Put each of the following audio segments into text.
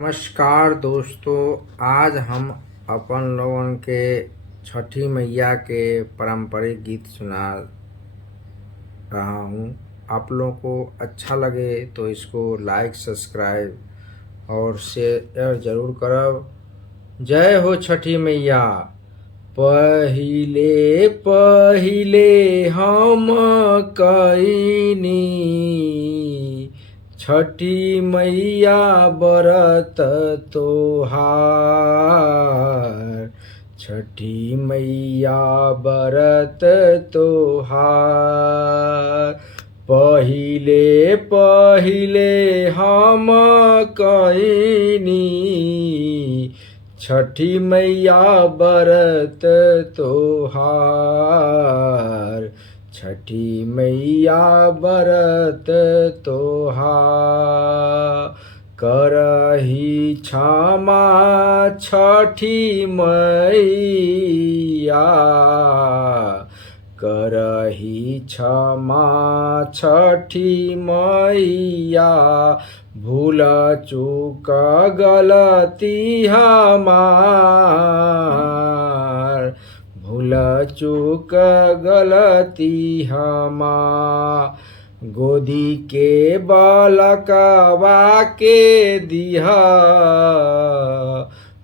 नमस्कार दोस्तों। आज हम अपन लोगन के छठी मैया के पारंपरिक गीत सुना रहा हूँ। आप लोगों को अच्छा लगे तो इसको लाइक, सब्सक्राइब और शेयर जरूर करब। जय हो छठी मैया। पहिले पहिले हम कईनी छठी मैया बरत तोहार, छठी मैया बरत तोहार। पहिले पहिले हम कईनी छठी मैया बरत तोहार, छठी मैया बरत तोहार। करही क्षमा छठी मैया, करही क्षमा छठी मैया। भूल चूक गलती हमार, भूल चूक गलती हमार। गोदी के बालकवा के दिहा,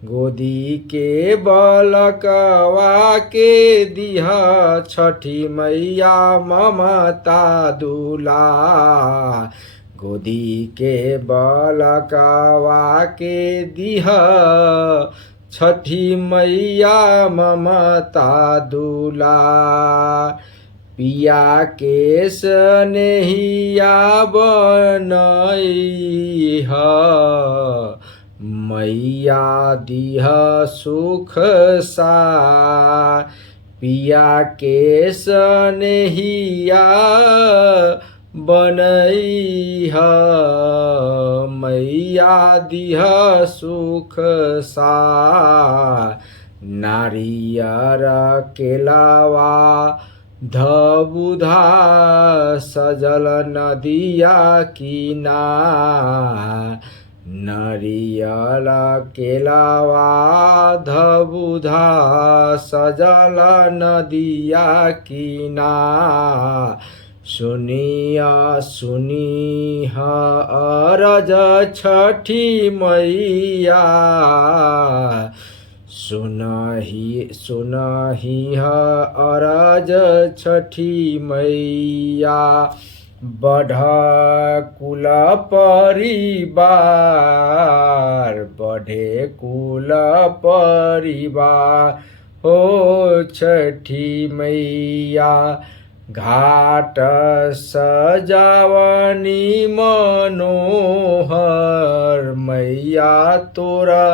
गोदी के बालकवा के दिहा। छठी मैया ममता दुलार, गोदी के बालकवा के दिहा। छठी मैया ममता दुलार। पिया के स्नेहिया बनैहा, मैया दिह सुख सार। पिया के स्नेहिया बनैहा, मैया दिह सुख सार। नारियर केलावा धबुधा सजल नदिया किनार। नारियल केलावा धबुधा सजल नदिया किनार। सुनिया सुनीह अरज छठी मैया, सुनहि अरज छठी मैया। बढ़ कुल परिवार, बढ़े कुल परिवार हो छठी मैया। घाट सजावनी मनोहर, मैया तोरा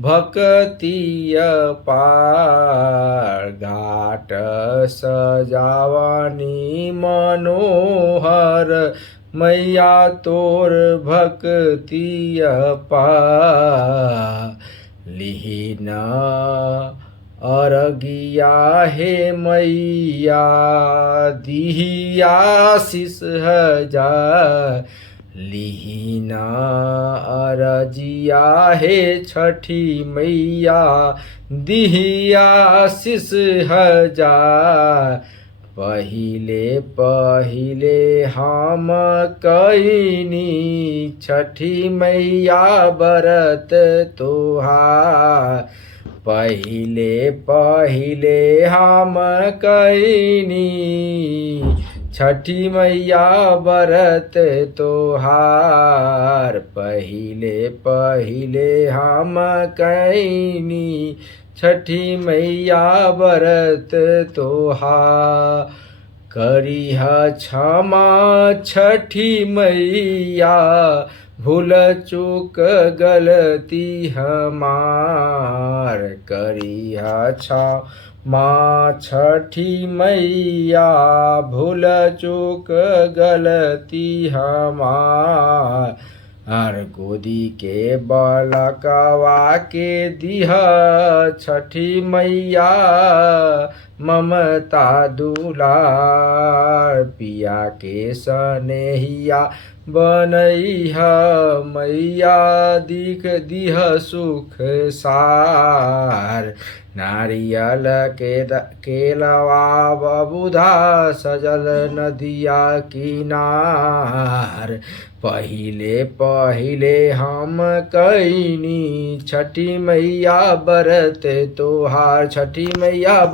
भक्ति अपार। घाट सजावनी मनोहर, मैया तोर भक्ति अपार। लिहिना अरगिया हे मैया, दिहिया आशीष हजार। लिहिना अरजिया हे छठी मैया, दिहिया आशीष हजार। पहिले पहिले हम कईनी छठी मैया बरत तोहार। पहिले पहिले हम कईनी छठी मैया बरत तोहार। पहिले पहिले हम कईनी छठी मैया बरत तोहार। करिह क्षमा छठी मैया, भूल चूक गलती हमार। करिह क्षमा छठी मैया, भूल चूक गलती हमार। हर गोदी के बालकवा के दिह छठी मैया ममता दुलार। पिया के स्नेहिया बनैह मैया दिख दिह सुख सार। नारियल केलवा बबुधा सजल नदिया किनार। पहिले पहिले हम कैनी छठी मैया बरत तोहार। छठी मैया